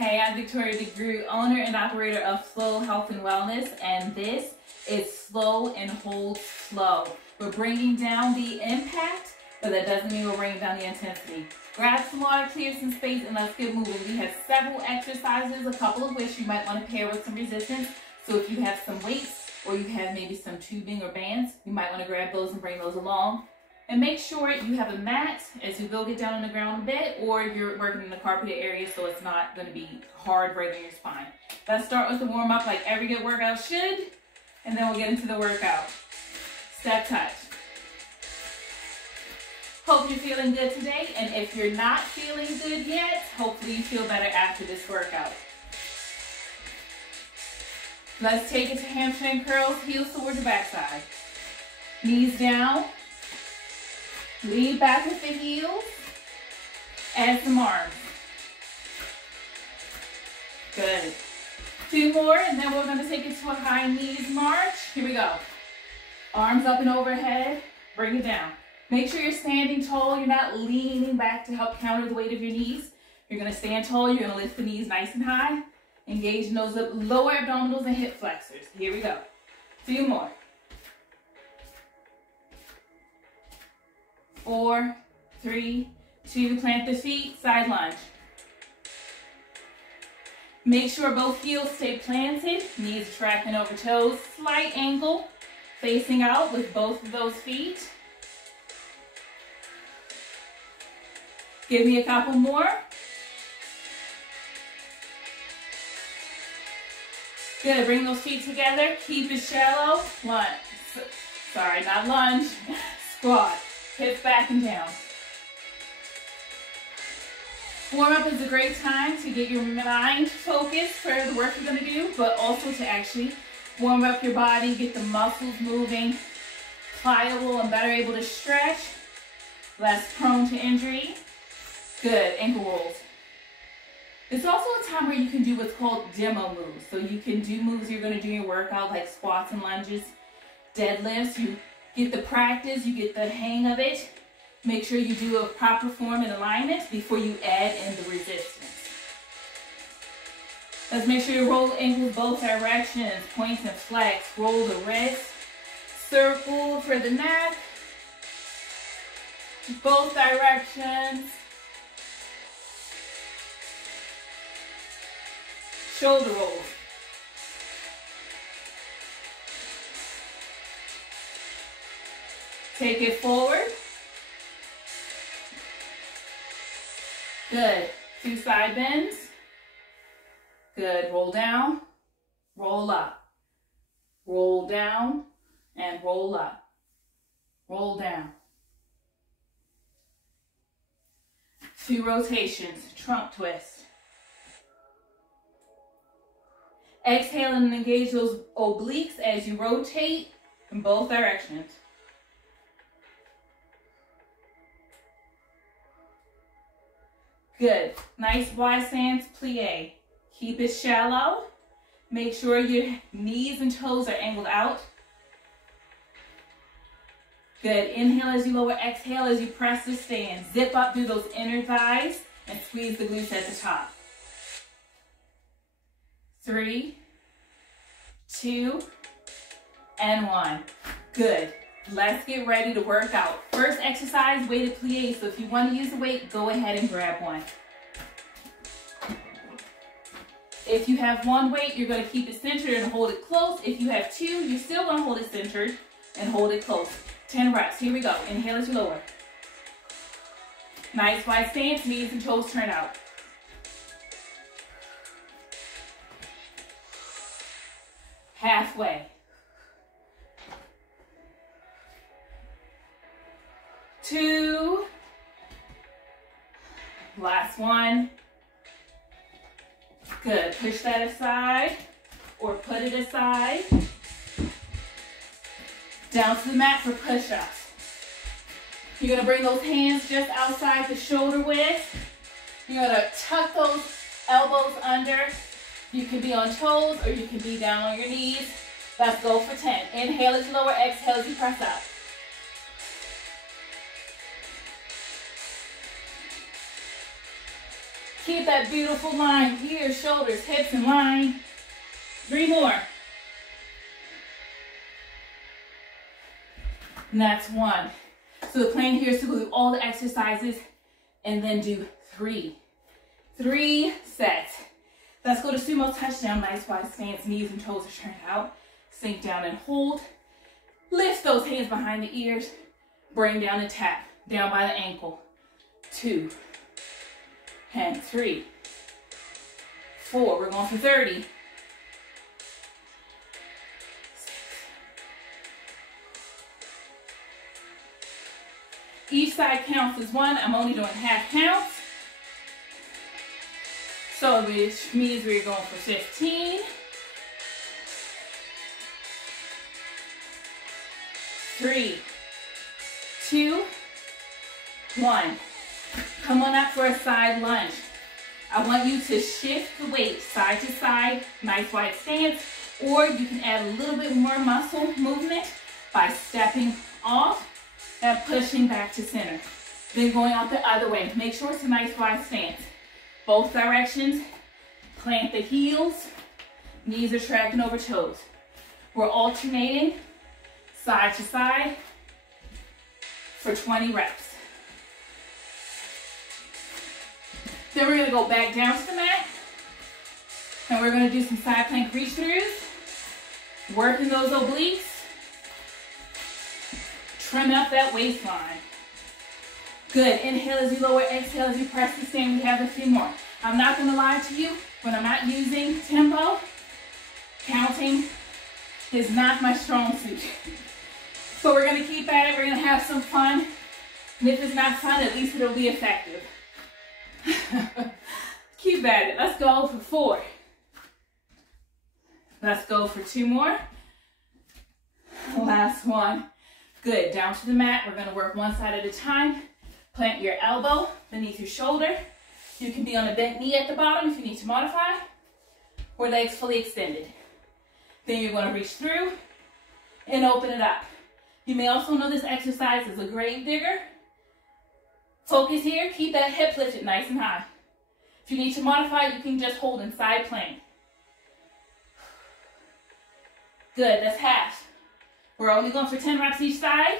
Hey, I'm Victoria DeGroot, owner and operator of Flow Health and Wellness, and this is Slow and Hold Slow. We're bringing down the impact, but that doesn't mean we're bringing down the intensity. Grab some water, clear some space, and let's get moving. We have several exercises, a couple of which you might want to pair with some resistance. So if you have some weights or you have maybe some tubing or bands, you might want to grab those and bring those along. And make sure you have a mat as you go get down on the ground a bit, or you're working in the carpeted area so it's not going to be hard right on your spine. Let's start with the warm up like every good workout should, and then we'll get into the workout. Step touch. Hope you're feeling good today, and if you're not feeling good yet, hopefully you feel better after this workout. Let's take it to hamstring curls, heels towards your backside. Knees down. Lean back with the heels. Add some arms. Good. 2 more, and then we're going to take it to a high knees march. Here we go. Arms up and overhead. Bring it down. Make sure you're standing tall. You're not leaning back to help counter the weight of your knees. You're going to stand tall. You're going to lift the knees nice and high. Engage those lower abdominals and hip flexors. Here we go. 2 more. 4, 3, 2, plant the feet, side lunge. Make sure both heels stay planted, knees tracking over toes, slight angle, facing out with both of those feet. Give me a couple more. Good, bring those feet together, keep it shallow. Lunge, squat. Hips back and down. Warm up is a great time to get your mind focused for the work you're going to do, but also to actually warm up your body, get the muscles moving, pliable and better able to stretch, less prone to injury. Good, ankle rolls. It's also a time where you can do what's called demo moves. So you can do moves you're going to do in your workout like squats and lunges, deadlifts. You get the practice, you get the hang of it. Make sure you do a proper form and alignment before you add in the resistance. Let's make sure you roll the ankles both directions, point and flex, roll the wrist, circle for the neck, both directions, shoulder rolls. Take it forward. Good. 2 side bends. Good. Roll down, roll up. Roll down and roll up. Roll down. 2 rotations. Trunk twist. Exhale and engage those obliques as you rotate in both directions. Good. Nice wide stance plie. Keep it shallow. Make sure your knees and toes are angled out. Good. Inhale as you lower, exhale as you press to stand. Zip up through those inner thighs and squeeze the glutes at the top. 3, 2, and 1. Good. Let's get ready to work out. First exercise, weighted plie. So if you want to use a weight, go ahead and grab one. If you have 1 weight, you're going to keep it centered and hold it close. If you have 2, you're still going to hold it centered and hold it close. 10 reps. Here we go. Inhale as you lower. Nice wide stance, knees and toes turn out. Halfway. 2. Last one. Good. Push that aside or put it aside. Down to the mat for push-ups. You're going to bring those hands just outside the shoulder width. You're going to tuck those elbows under. You can be on toes or you can be down on your knees. Let's go for 10. Inhale as you lower, exhale as you press up. Keep that beautiful line. Ears, shoulders, hips in line. 3 more. And that's 1. So the plan here is to go through all the exercises and then do 3. 3 sets. Let's go to sumo touchdown. Nice wide stance. Knees and toes are turned out. Sink down and hold. Lift those hands behind the ears. Bring down and tap. Down by the ankle. 2. And 3. 4. We're going for 30. 6. Each side counts as 1. I'm only doing half counts. So which means we're going for 15. 3, 2, 1. Come on up for a side lunge. I want you to shift the weight side to side, nice wide stance, or you can add a little bit more muscle movement by stepping off and pushing back to center. Then going out the other way. Make sure it's a nice wide stance. Both directions, plant the heels, knees are tracking over toes. We're alternating side to side for 20 reps. Then we're gonna go back down to the mat and we're gonna do some side plank reach throughs, working those obliques, trim up that waistline. Good, inhale as you lower, exhale as you press the stand. We have a few more. I'm not gonna lie to you, when I'm not using tempo, counting is not my strong suit. So we're gonna keep at it, we're gonna have some fun. And if it's not fun, at least it'll be effective. Keep at it. Let's go for 4. Let's go for 2 more. Last one. Good, down to the mat. We're gonna work one side at a time. Plant your elbow beneath your shoulder. You can be on a bent knee at the bottom if you need to modify, or legs fully extended. Then you're gonna reach through and open it up. You may also know this exercise is a grave digger. Focus here, keep that hip lifted nice and high. If you need to modify, you can just hold in side plank. Good, that's half. We're only going for 10 reps each side.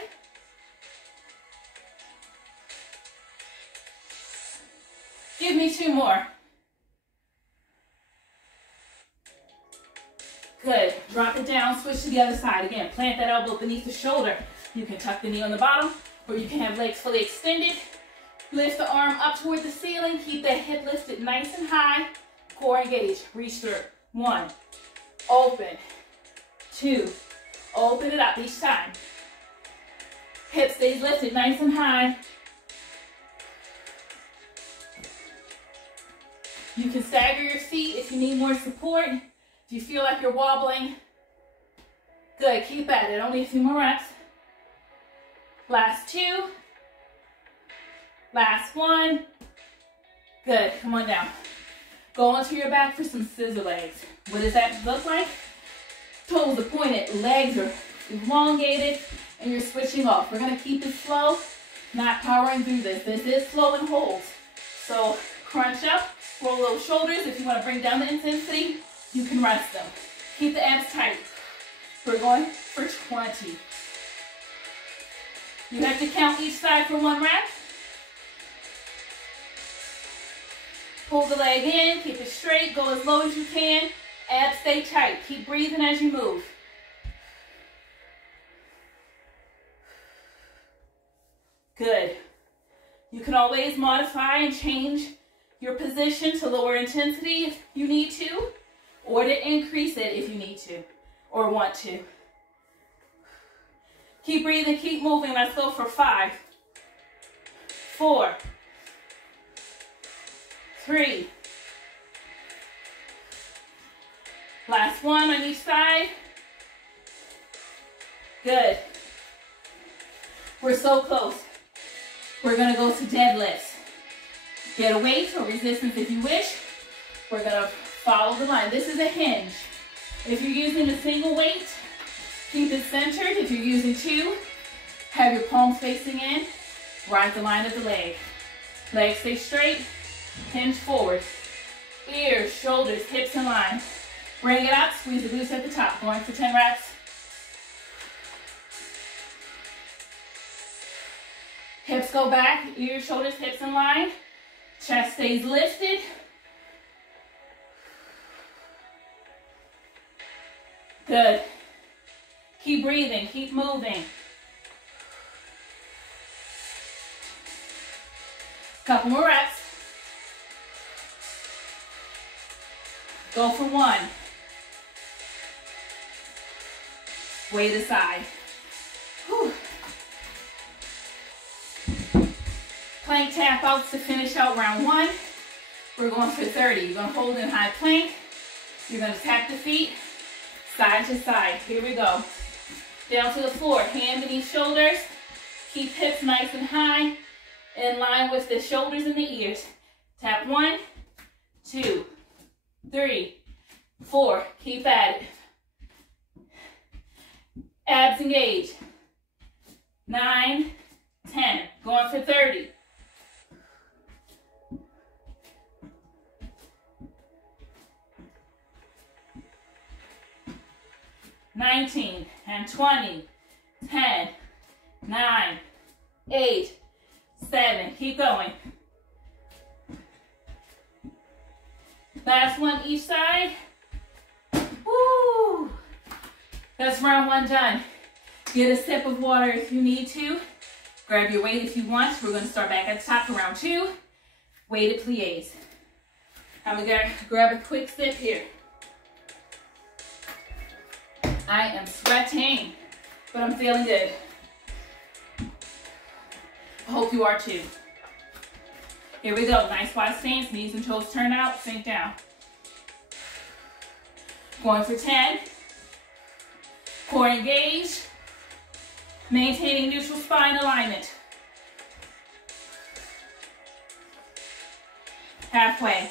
Give me 2 more. Good, drop it down, switch to the other side. Again, plant that elbow beneath the shoulder. You can tuck the knee on the bottom, or you can have legs fully extended. Lift the arm up toward the ceiling. Keep that hip lifted nice and high. Core engaged. Reach through. 1. Open. 2. Open it up each time. Hip stays lifted nice and high. You can stagger your feet if you need more support. If you feel like you're wobbling. Good. Keep at it. Only a few more reps. Last 2. Last 1. Good, come on down. Go onto your back for some scissor legs. What does that look like? Toes are pointed, legs are elongated, and you're switching off. We're gonna keep it slow, not powering through this. This is slow and holds. So crunch up, roll those shoulders. If you wanna bring down the intensity, you can rest them. Keep the abs tight. We're going for 20. You have to count each side for 1 rep. Pull the leg in, keep it straight, go as low as you can. Abs stay tight. Keep breathing as you move. Good. You can always modify and change your position to lower intensity if you need to, or to increase it if you need to or want to. Keep breathing, keep moving. Let's go for 5, 4, 3. Last 1 on each side. Good. We're so close. We're gonna go to deadlifts. Get a weight or resistance if you wish. We're gonna follow the line. This is a hinge. If you're using a single weight, keep it centered. If you're using 2, have your palms facing in. Ride the line of the leg. Legs stay straight. Hinge forward. Ears, shoulders, hips in line. Bring it up, squeeze the glutes at the top. Going for 10 reps. Hips go back, ears, shoulders, hips in line. Chest stays lifted. Good. Keep breathing, keep moving. Couple more reps. Go for 1. Weight aside. Whew. Plank tap outs to finish out round 1. We're going for 30. You're going to hold in high plank. You're going to tap the feet side to side. Here we go. Down to the floor. Hand beneath shoulders. Keep hips nice and high. In line with the shoulders and the ears. Tap 1, 2, 3, 4. Keep at it. Abs engage. 9, 10. Going for 30. 19 and 20. 10, 9, 8, 7. Keep going. Last one each side. Woo! That's round 1 done. Get a sip of water if you need to. Grab your weight if you want. We're going to start back at the top for round 2. Weighted plies. I'm going to grab a quick sip here. I am sweating, but I'm feeling good. I hope you are too. Here we go. Nice wide stance. Knees and toes turn out. Sink down. Going for 10. Core engaged. Maintaining neutral spine alignment. Halfway.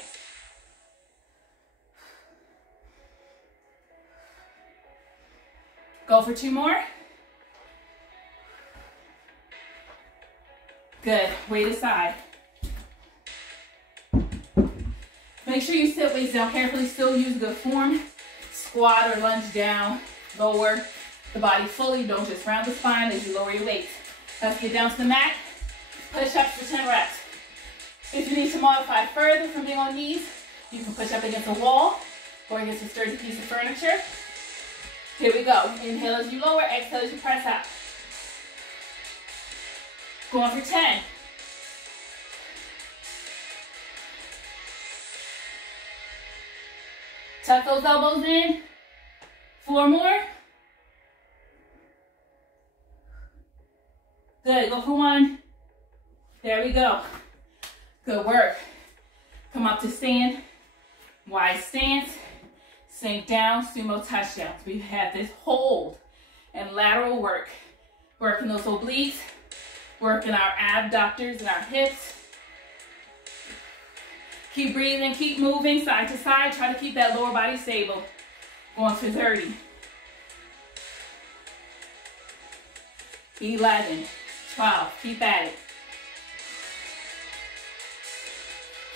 Go for 2 more. Good. Weight aside. Make sure you sit waist down carefully. Still use good form. Squat or lunge down. Lower the body fully. Don't just round the spine as you lower your weights. Let's get down to the mat. Push-ups for 10 reps. If you need to modify further from being on knees, you can push up against a wall or against a sturdy piece of furniture. Here we go. Inhale as you lower, exhale as you press out. Going for 10. Tuck those elbows in. 4 more. Good. Go for 1. There we go. Good work. Come up to stand. Wide stance. Sink down. Sumo touchdowns. We have this hold and lateral work. Working those obliques. Working our abductors and our hips. Keep breathing, keep moving side to side. Try to keep that lower body stable. Going for 30. 11, 12, keep at it.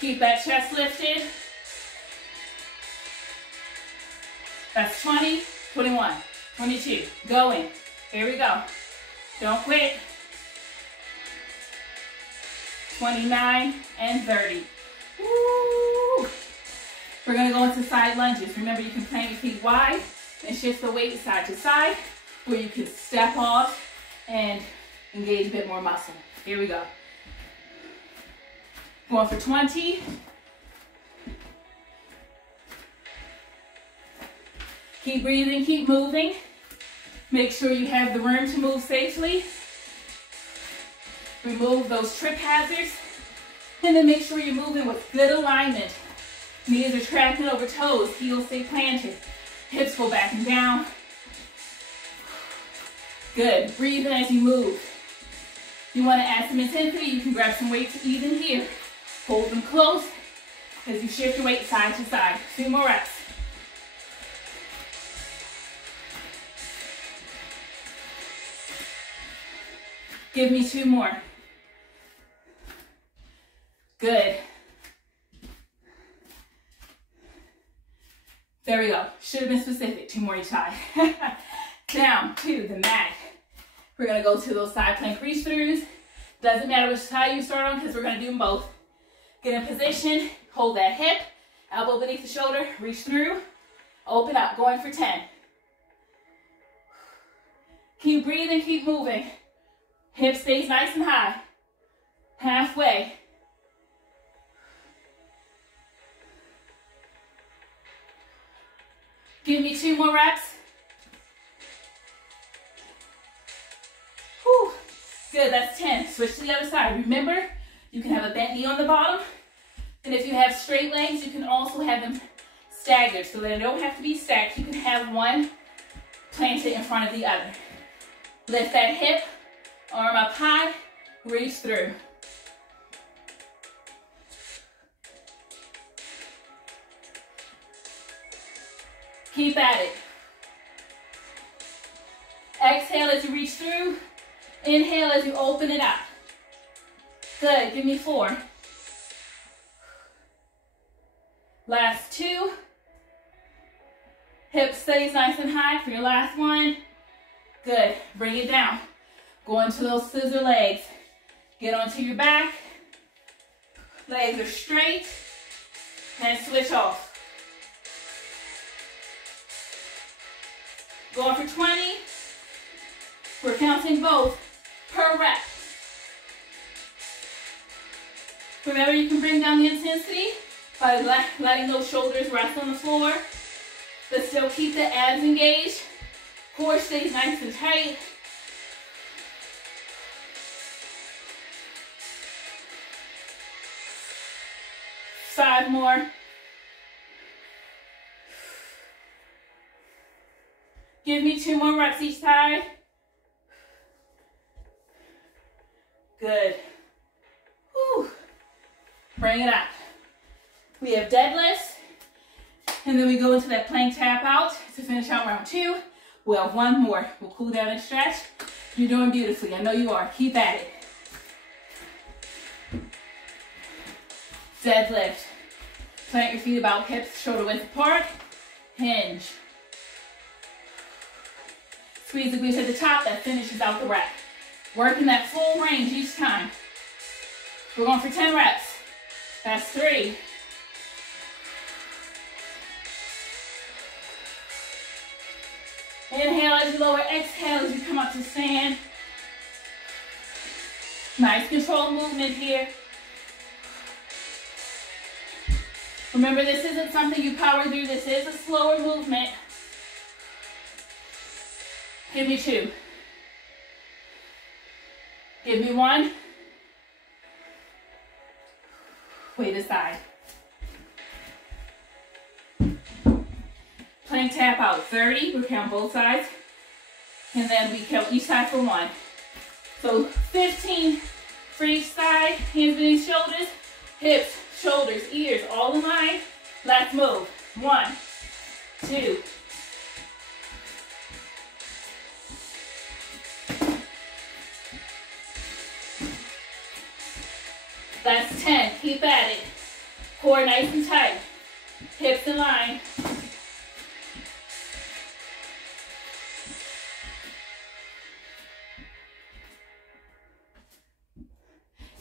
Keep that chest lifted. That's 20, 21, 22. Going. Here we go. Don't quit. 29 and 30. Woo! We're going to go into side lunges. Remember, you can plant your feet wide and shift the weight side to side, or you can step off and engage a bit more muscle. Here we go. Going for 20. Keep breathing, keep moving. Make sure you have the room to move safely. Remove those trip hazards. And then make sure you're moving with good alignment. Knees are tracking over toes. Heels stay planted. Hips go back and down. Good. Breathe in as you move. You want to add some intensity, you can grab some weights even here. Hold them close as you shift your weight side to side. 2 more reps. Give me 2 more. Good. There we go. Should have been specific. 2 more each side. Down to the mat. We're going to go to those side plank reach throughs. Doesn't matter which side you start on because we're going to do them both. Get in position. Hold that hip. Elbow beneath the shoulder. Reach through. Open up. Going for 10. Keep breathing. Keep moving. Hip stays nice and high. Halfway. Give me 2 more reps. Whew. Good, that's 10. Switch to the other side. Remember, you can have a bent knee on the bottom. And if you have straight legs, you can also have them staggered. So they don't have to be stacked. You can have one planted in front of the other. Lift that hip, arm up high, reach through. Keep at it. Exhale as you reach through. Inhale as you open it up. Good, give me 4. Last 2. Hip stays nice and high for your last one. Good, bring it down. Go into those scissor legs. Get onto your back. Legs are straight. And switch off. Going for 20. We're counting both per rep. Remember, you can bring down the intensity by letting those shoulders rest on the floor, but still keep the abs engaged. Core stays nice and tight. Five more. Give me 2 more reps each side. Good. Whew. Bring it up. We have deadlifts, and then we go into that plank tap out to finish out round 2. We'll have 1 more. We'll cool down and stretch. You're doing beautifully. I know you are. Keep at it. Deadlift. Plant your feet about hips, shoulder width apart. Hinge. Squeeze the glutes at the top. That finishes out the rep. Working that full range each time. We're going for 10 reps. That's 3. Inhale as you lower, exhale as you come up to stand. Nice controlled movement here. Remember, this isn't something you power through. This is a slower movement. Give me 2. Give me 1. Weight aside. Plank tap out. 30. We count both sides. And then we count each side for 1. So 15 for each side. Hands beneath shoulders. Hips, shoulders, ears, all in line. Let's move. 1, 2. That's 10. Keep at it. Core nice and tight. Hips in line.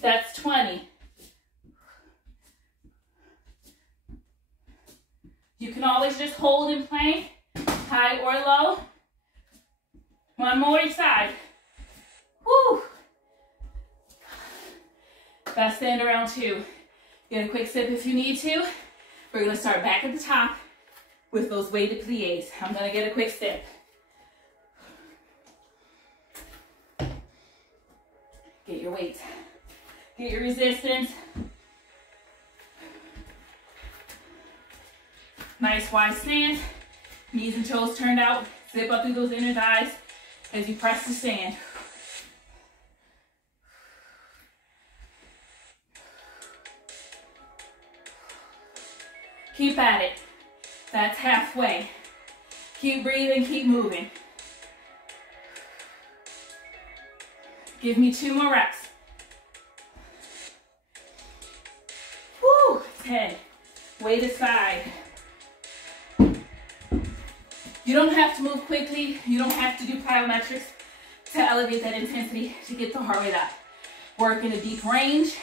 That's 20. You can always just hold in plank, high or low. 1 more each side. Woo! That's the end of round 2. Get a quick sip if you need to. We're going to start back at the top with those weighted plies. I'm going to get a quick sip. Get your weight. Get your resistance. Nice wide stance. Knees and toes turned out. Zip up through those inner thighs as you press to stand. Keep at it. That's halfway. Keep breathing, keep moving. Give me 2 more reps. Woo, 10. Weight aside. You don't have to move quickly. You don't have to do plyometrics to elevate that intensity to get the heart rate up. Work in a deep range,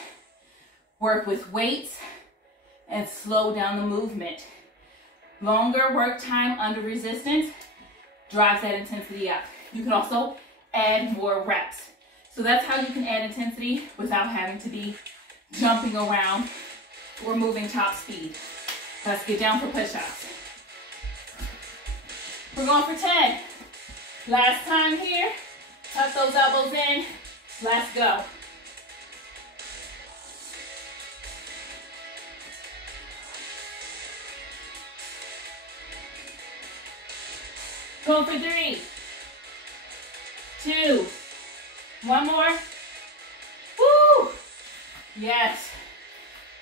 work with weights, and slow down the movement. Longer work time under resistance drives that intensity up. You can also add more reps. So that's how you can add intensity without having to be jumping around or moving top speed. Let's get down for push-ups. We're going for 10. Last time here. Tuck those elbows in. Let's go. Going for 3, 2, one more. Woo! Yes.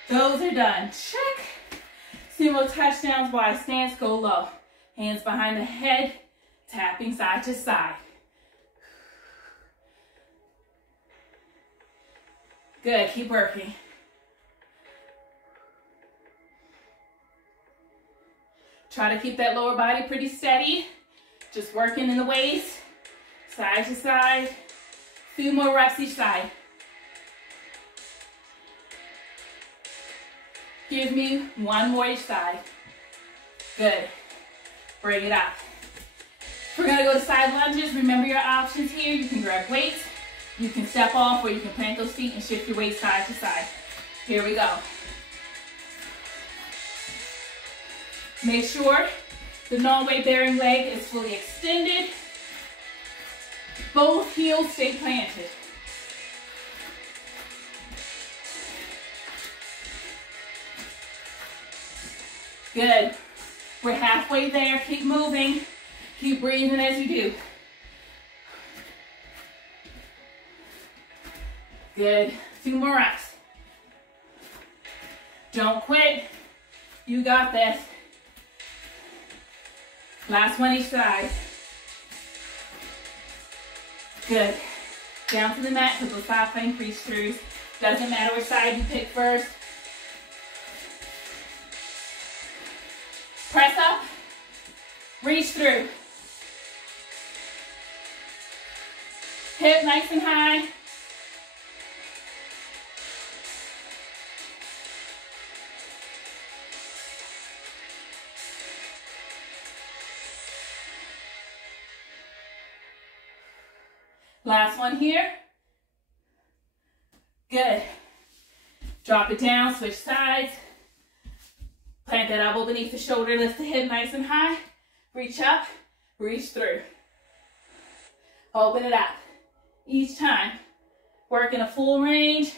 Those are done. Check. Single touchdowns while stance, go low. Hands behind the head, tapping side to side. Good, keep working. Try to keep that lower body pretty steady. Just working in the waist, side to side. Few more reps each side. Give me one more each side. Good. Bring it up. We're gonna go to side lunges. Remember your options here. You can grab weights, you can step off, or you can plant those feet and shift your weight side to side. Here we go. Make sure the non-weight bearing leg is fully extended. Both heels stay planted. Good. We're halfway there. Keep moving. Keep breathing as you do. Good. 2 more reps. Don't quit. You got this. Last one each side. Good. Down to the mat for those side plank reach throughs. Doesn't matter which side you pick first. Press up. Reach through. Hip nice and high. Last one here. Good. Drop it down, switch sides. Plant that elbow beneath the shoulder, lift the hip nice and high. Reach up, reach through. Open it up. Each time, work in a full range.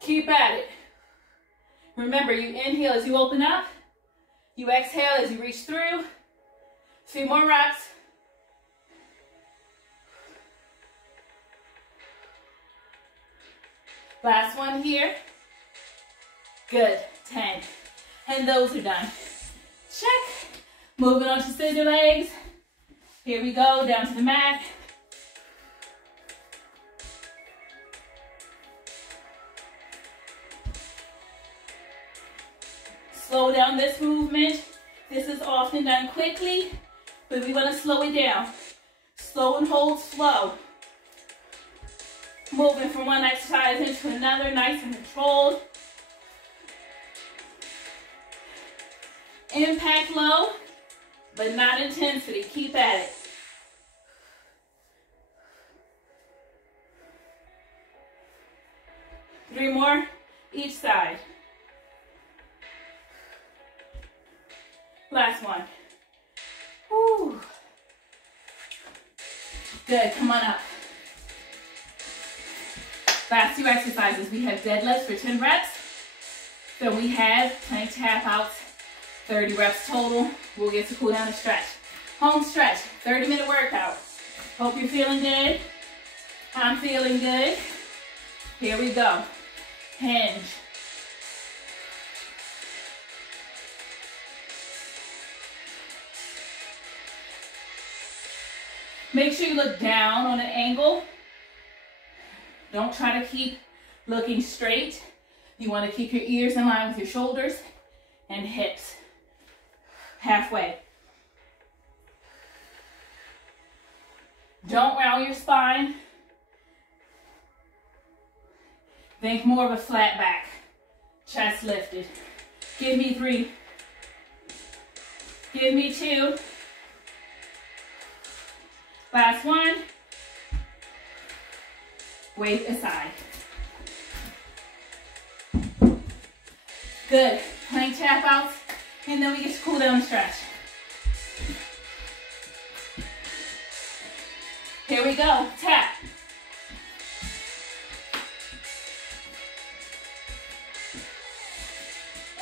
Keep at it. Remember, you inhale as you open up. You exhale as you reach through. 2 more reps. Last one here. Good. 10. And those are done. Check. Moving on to scissor legs. Here we go. Down to the mat. Slow down this movement. This is often done quickly, but we want to slow it down. Slow and hold slow. Moving from one exercise into another, nice and controlled. Impact low, but not intensity. Keep at it. Three more each side. Last one. Woo. Good, come on up. Last 2 exercises. We have deadlifts for 10 reps. Then we have plank tap outs, 30 reps total. We'll get to cool down and stretch. Home stretch, 30-minute workout. Hope you're feeling good. I'm feeling good. Here we go. Hinge. Make sure you look down on an angle. Don't try to keep looking straight. You want to keep your ears in line with your shoulders. and hips. Halfway. Don't round your spine. Think more of a flat back. Chest lifted. Give me 3. Give me 2. Last one. Weight aside. Good. Plank tap outs. And then we get to cool down and stretch. Here we go. Tap.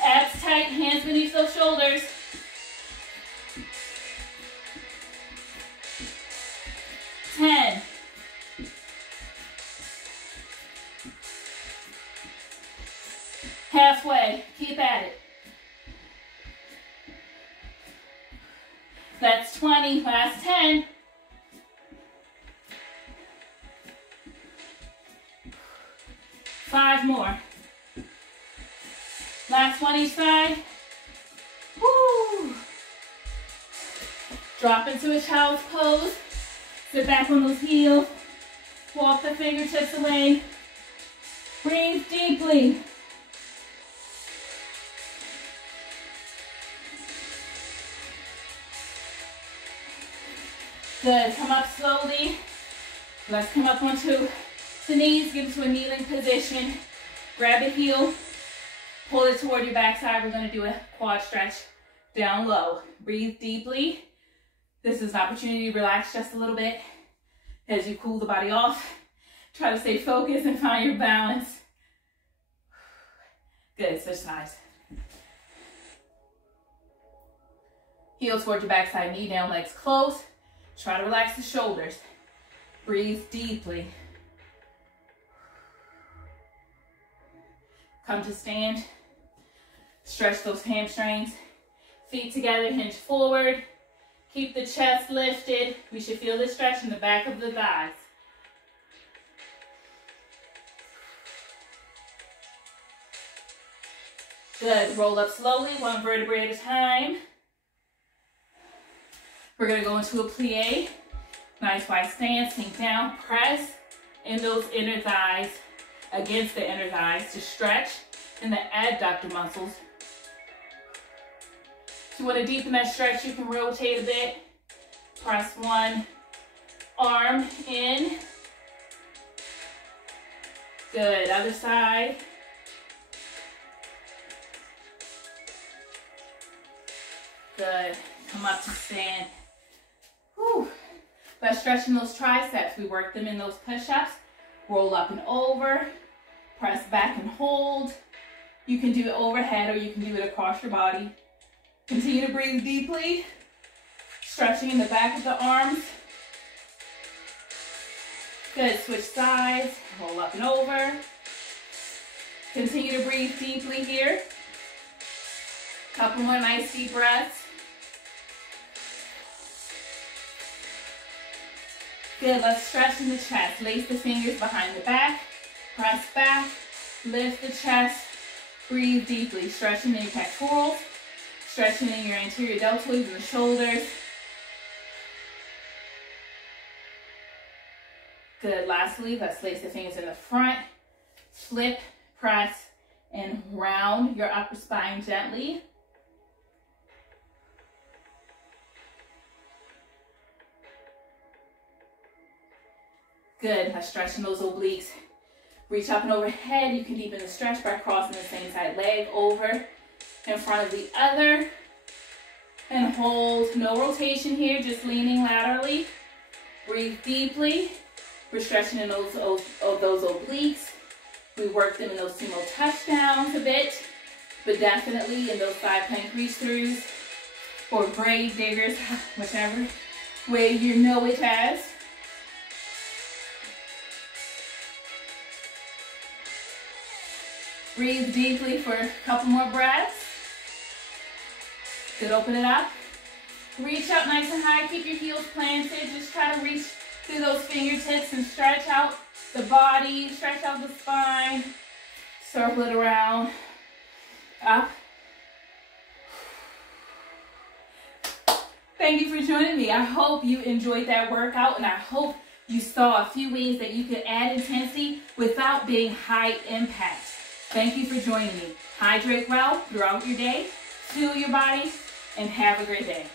Abs tight, hands beneath those shoulders. Ten. Halfway. Keep at it. That's 20. Last 10. Five more. Last one each side. Woo! Drop into a child's pose. Sit back on those heels. Walk the fingertips away. Breathe deeply. Good. Come up slowly. Let's come up onto the knees. Get into a kneeling position. Grab a heel. Pull it toward your backside. We're going to do a quad stretch down low. Breathe deeply. This is an opportunity to relax just a little bit as you cool the body off. Try to stay focused and find your balance. Good. Switch sides. Heel toward your backside. Knee down, legs close. Try to relax the shoulders. Breathe deeply. Come to stand. Stretch those hamstrings. Feet together, hinge forward. Keep the chest lifted. We should feel the stretch in the back of the thighs. Good. Roll up slowly, one vertebrae at a time. We're going to go into a plie. Nice wide stance. Sink down. Press in those inner thighs, against the inner thighs to stretch in the adductor muscles. If you want to deepen that stretch, you can rotate a bit. Press one arm in. Good. Other side. Good. Come up to stand. Whew. By stretching those triceps, we work them in those push-ups. Roll up and over. Press back and hold. You can do it overhead or you can do it across your body. Continue to breathe deeply. Stretching in the back of the arms. Good. Switch sides. Roll up and over. Continue to breathe deeply here. Couple more nice deep breaths. Good, let's stretch in the chest. Lace the fingers behind the back. Press back. Lift the chest. Breathe deeply. Stretching in your pectorals. Stretching in your anterior deltoids and the shoulders. Good, lastly, let's lace the fingers in the front. Flip, press, and round your upper spine gently. Good, by stretching those obliques. Reach up and overhead. You can deepen the stretch by crossing the same side leg over in front of the other. And hold. No rotation here, just leaning laterally. Breathe deeply. We're stretching in those obliques. We work them in those sumo touchdowns a bit, but definitely in those side plank reach throughs or grave diggers, whichever way you know it as. Breathe deeply for a couple more breaths. Good, open it up. Reach up nice and high, keep your heels planted. Just try to reach through those fingertips and stretch out the body, stretch out the spine. Circle it around, up, Thank you for joining me. I hope you enjoyed that workout, and I hope you saw a few ways that you could add intensity without being high impact. Thank you for joining me. Hydrate well throughout your day, fuel your body, and have a great day.